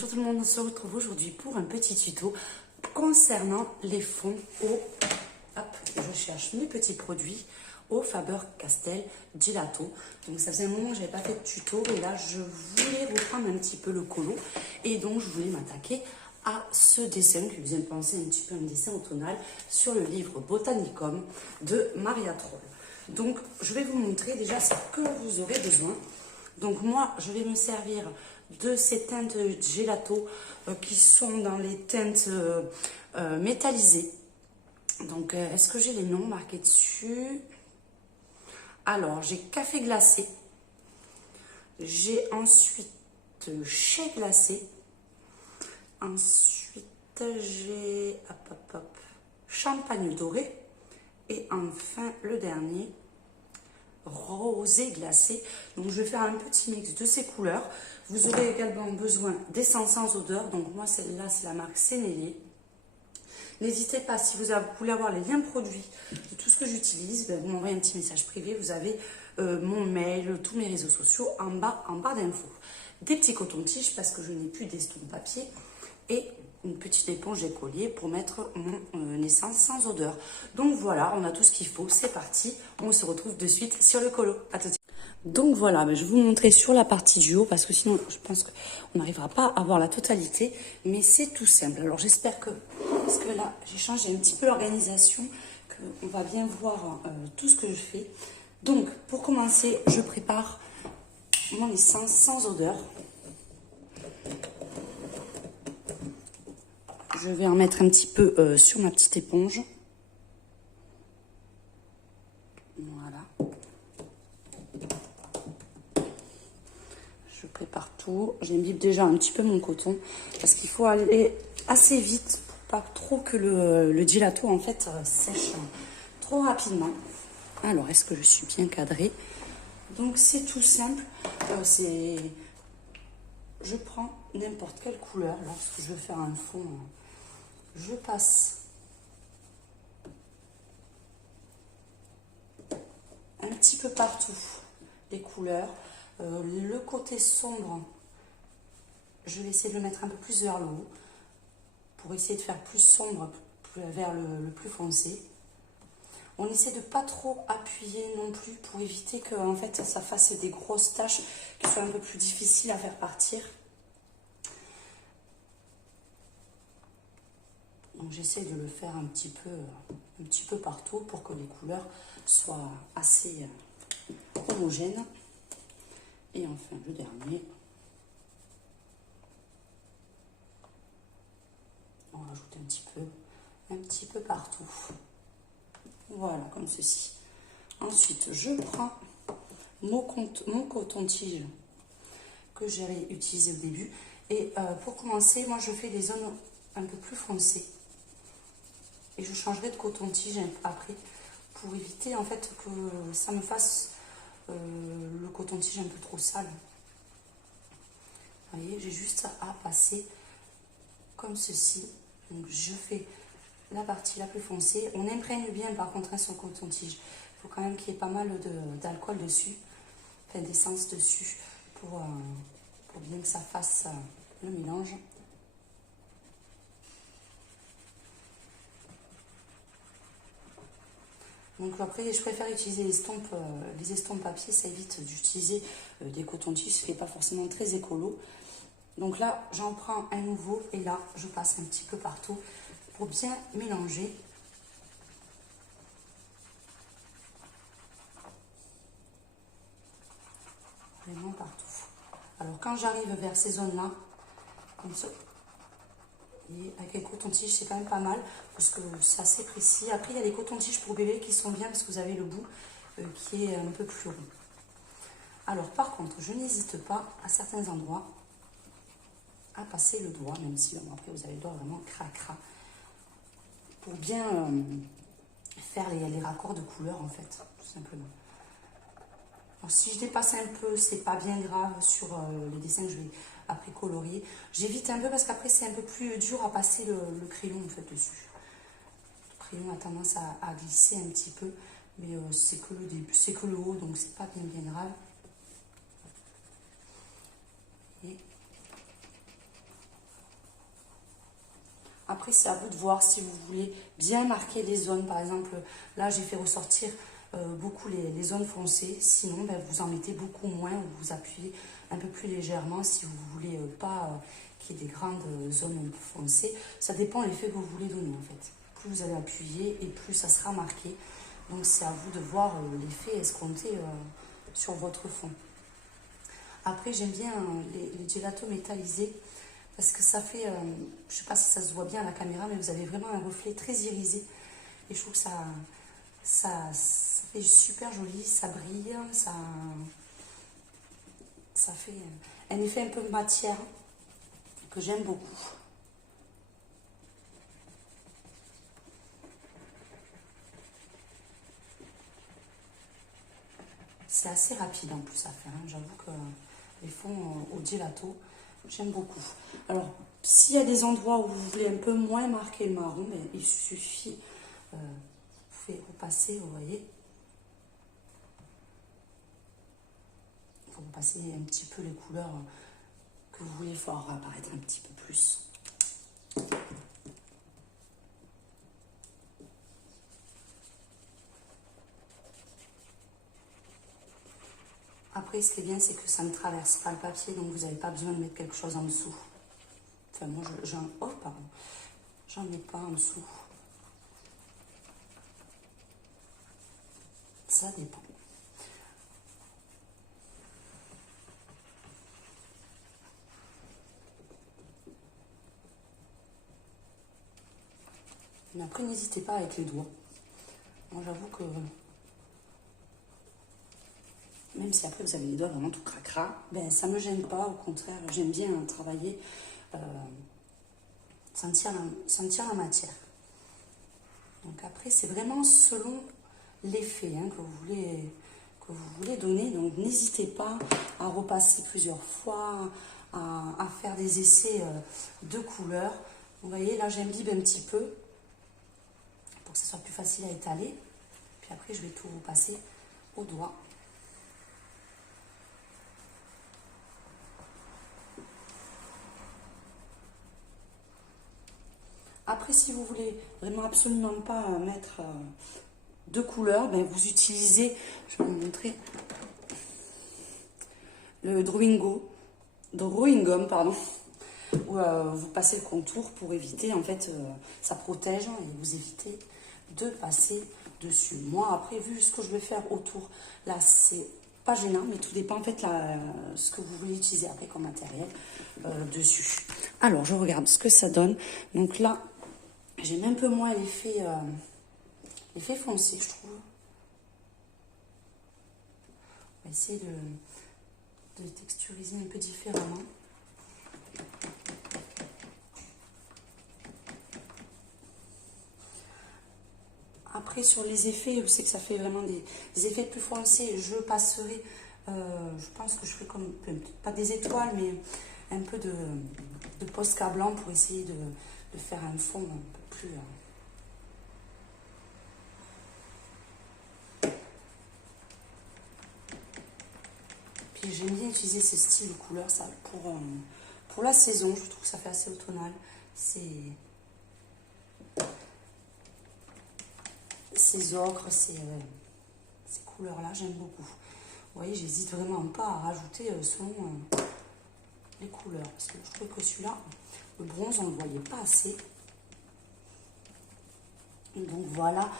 Bonjour tout le monde, on se retrouve aujourd'hui pour un petit tuto concernant les fonds au... Hop, je cherche mes petits produits au Faber-Castell Gelato. Donc ça faisait un moment que je n'avais pas fait de tuto et là je voulais reprendre un petit peu le colo et donc je voulais m'attaquer à ce dessin qui vient de penser un petit peu un dessin automnal sur le livre Botanicum de Maria Troll. Donc je vais vous montrer déjà ce que vous aurez besoin. Donc moi je vais me servir de ces teintes gelato qui sont dans les teintes métallisées. Donc est-ce que j'ai les noms marqués dessus? Alors j'ai café glacé, j'ai ensuite chai glacé, ensuite j'ai champagne doré et enfin le dernier rosé glacé. Donc je vais faire un petit mix de ces couleurs. Vous aurez également besoin d'essence sans odeur. Donc moi celle-là c'est la marque Sennelier. N'hésitez pas, si vous voulez avoir les liens produits de tout ce que j'utilise, ben, vous m'envoyez un petit message privé. Vous avez mon mail, tous mes réseaux sociaux en barre d'infos. Des petits cotons-tiges parce que je n'ai plus d'estompe papier et une petite éponge écolier pour mettre mon essence sans odeur. Donc voilà, on a tout ce qu'il faut, c'est parti. On se retrouve de suite sur le colo. À tout de suite. Donc voilà, je vais vous montrer sur la partie du haut parce que sinon je pense qu'on n'arrivera pas à voir la totalité, mais c'est tout simple. Alors j'espère que, parce que là j'ai changé un petit peu l'organisation, qu'on va bien voir tout ce que je fais. Donc pour commencer, je prépare mon essence sans odeur. Je vais en mettre un petit peu sur ma petite éponge. Voilà. Je prépare tout. J'imbibe déjà un petit peu mon coton parce qu'il faut aller assez vite pour pas trop que le gelato en fait sèche trop rapidement. Alors, est-ce que je suis bien cadrée? Donc, c'est tout simple. Je prends n'importe quelle couleur lorsque je veux faire un fond. Je passe un petit peu partout les couleurs. Le côté sombre, je vais essayer de le mettre un peu plus vers le haut pour essayer de faire plus sombre vers le plus foncé. On essaie de ne pas trop appuyer non plus pour éviter que en fait, ça fasse des grosses taches qui soient un peu plus difficiles à faire partir. Donc j'essaie de le faire un petit peu partout pour que les couleurs soient assez homogènes. Et enfin le dernier, on rajoute un petit peu partout. Voilà, comme ceci. Ensuite, je prends mon coton-tige que j'ai utilisé au début. Et pour commencer, moi je fais des zones un peu plus foncées. Et je changerai de coton-tige après pour éviter en fait que ça me fasse le coton-tige un peu trop sale. Vous voyez, j'ai juste à passer comme ceci. Donc je fais la partie la plus foncée. On imprègne bien par contre son coton-tige. Il faut quand même qu'il y ait pas mal d'alcool dessus, enfin d'essence dessus, pour bien que ça fasse le mélange. Donc après, je préfère utiliser les estompes papier, ça évite d'utiliser des cotons-tiges, ce qui n'est pas forcément très écolo. Donc là, j'en prends un nouveau et là, je passe un petit peu partout pour bien mélanger. Vraiment partout. Alors quand j'arrive vers ces zones-là, comme ça, et avec un coton-tige, c'est quand même pas mal parce que c'est assez précis. Après, il y a des cotons-tiges pour bébé qui sont bien parce que vous avez le bout qui est un peu plus rond. Alors, par contre, je n'hésite pas à certains endroits à passer le doigt, même si bon, après vous avez le doigt vraiment cracra, pour bien faire les raccords de couleurs en fait, tout simplement. Alors, si je dépasse un peu, c'est pas bien grave sur les dessins que je vais après colorier. J'évite un peu parce qu'après c'est un peu plus dur à passer le crayon en fait dessus. Le crayon a tendance à glisser un petit peu, mais c'est que le début, c'est que le haut, donc c'est pas bien grave. Et Après, c'est à vous de voir si vous voulez bien marquer les zones. Par exemple, là, j'ai fait ressortir beaucoup les zones foncées. Sinon, ben, vous en mettez beaucoup moins ou vous appuyez un peu plus légèrement si vous ne voulez pas qu'il y ait des grandes zones foncées. Ça dépend de l'effet que vous voulez donner, en fait. Plus vous allez appuyer et plus ça sera marqué. Donc, c'est à vous de voir l'effet escompté sur votre fond. Après, j'aime bien les gelatos métallisés parce que ça fait, je ne sais pas si ça se voit bien à la caméra, mais vous avez vraiment un reflet très irisé. Et je trouve que ça fait super joli, ça brille, ça fait un effet un peu matière que j'aime beaucoup. C'est assez rapide en plus à faire, hein. J'avoue que les fonds au gelato, j'aime beaucoup. Alors, s'il y a des endroits où vous voulez un peu moins marquer le marron, ben, il suffit, vous pouvez repasser, vous voyez. Il faut repasser un petit peu les couleurs que vous voulez faire apparaître un petit peu plus. Après, ce qui est bien, c'est que ça ne traverse pas le papier, donc vous n'avez pas besoin de mettre quelque chose en dessous. Enfin, moi, j'en mets pas en dessous. Ça dépend. Mais après, n'hésitez pas avec les doigts. Moi, j'avoue que même si après vous avez les doigts vraiment tout cracra, ben ça me gêne pas, au contraire, j'aime bien travailler, sentir la matière. Donc après, c'est vraiment selon l'effet que vous voulez donner. Donc n'hésitez pas à repasser plusieurs fois, à faire des essais de couleurs. Vous voyez, là j'imbibe un petit peu pour que ce soit plus facile à étaler. Puis après, je vais tout repasser au doigt. Après, si vous voulez vraiment absolument pas mettre de couleur, ben vous utilisez, je vais vous montrer, le Drawing Gum, pardon, où vous passez le contour pour éviter, en fait, ça protège et vous évitez de passer dessus. Moi, après, vu ce que je vais faire autour, là, c'est pas gênant, mais tout dépend, en fait, ce que vous voulez utiliser après comme matériel dessus. Alors, je regarde ce que ça donne. Donc là, j'aime un peu moins l'effet foncé, je trouve. On va essayer de le texturiser un peu différemment. Après, sur les effets, je sais que ça fait vraiment des effets plus foncés. Je passerai, je pense que je ferai comme, pas des étoiles, mais un peu de Posca blanc pour essayer de faire un fond un peu plus... Puis j'aime bien utiliser ce style de couleur, ça, pour la saison. Je trouve que ça fait assez automnal. Ces ocres, ces couleurs-là, j'aime beaucoup. Vous voyez, j'hésite vraiment pas à rajouter selon les couleurs. Parce que je trouve que celui-là, le bronze, on ne le voyait pas assez. Donc voilà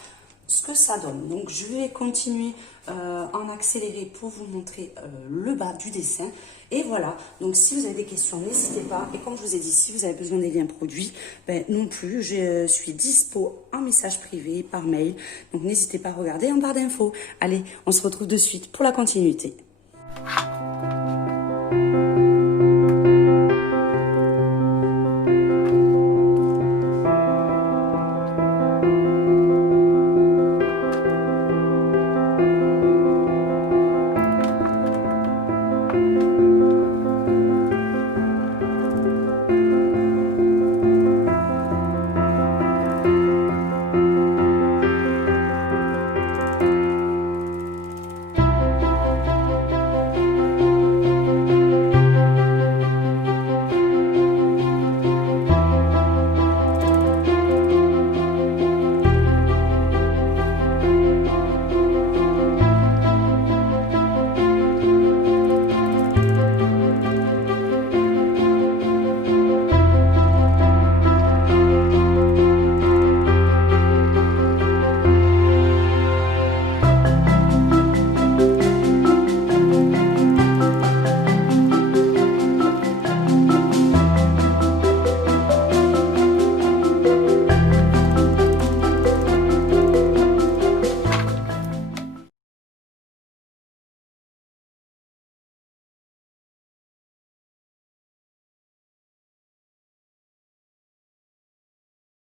ce que ça donne. Donc je vais continuer en accéléré pour vous montrer le bas du dessin. Et voilà, donc si vous avez des questions, n'hésitez pas. Et comme je vous ai dit, si vous avez besoin des liens produits, ben non plus, je suis dispo en message privé, par mail. Donc n'hésitez pas à regarder en barre d'infos. Allez, on se retrouve de suite pour la continuité.